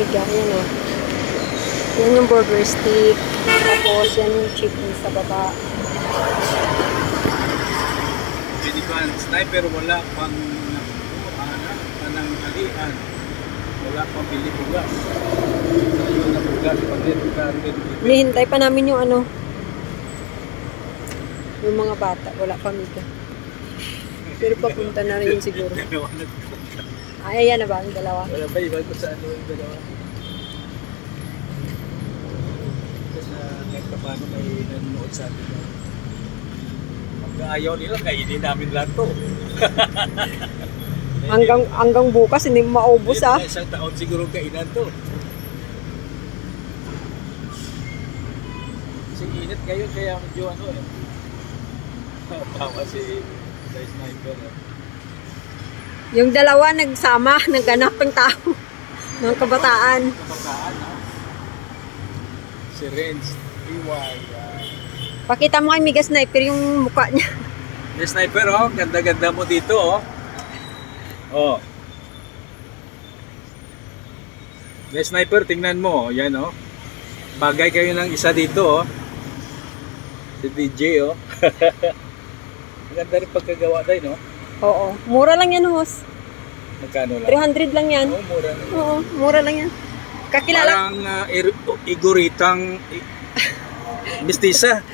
amiga. Yan o. Yan yung burger stick. Tapos yan yung chicken sa baba. Sniper wala pang pananghalian. Wala pang bili bugas. Ayun na bugas. Hinihintay pa namin yung ano. Yung mga bata. Wala pa amiga. Pero papunta na rin siguro. Ay, ayan na ba ang dalawa? Wala ba iba ko sa ano yung dalawa? Kasi kahit pa paano may nanonood sa atin. Pagka ayaw nila, kainin namin lahat to. Hanggang bukas, hindi maubos ah. Isang taon siguro kainan to. Kasi init ngayon, kaya medyo ano eh. Tawa si sniper eh. Yung dalawa nagsama, nagganap ng tao. Ng kabataan. Kabataan ha. Si Renz, PY. Pakita mo kay Miga Sniper yung mukha niya. Yung sniper oh, ganda-ganda mo dito oh. Oh. Yung sniper, tingnan mo, yan oh. Bagay kayo ng isa dito oh. Si DJ oh. Maganda rin pagkagawa tayo no? Oo. Mura lang yan, host. Magkano lang? 300 lang yan. Oo, mura lang. Oo, mura lang yan. Kakilala. Parang Igoritang mistisa.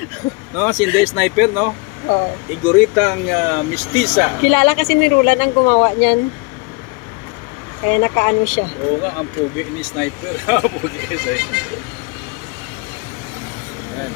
No, si Inday Sniper no? Oo. Igoritang mistisa. Kilala kasi ni Rulan ang gumawa niyan. Kaya nakaano siya. Oo nga, ang pugi ni Sniper. Ang pugi kasi. Yan.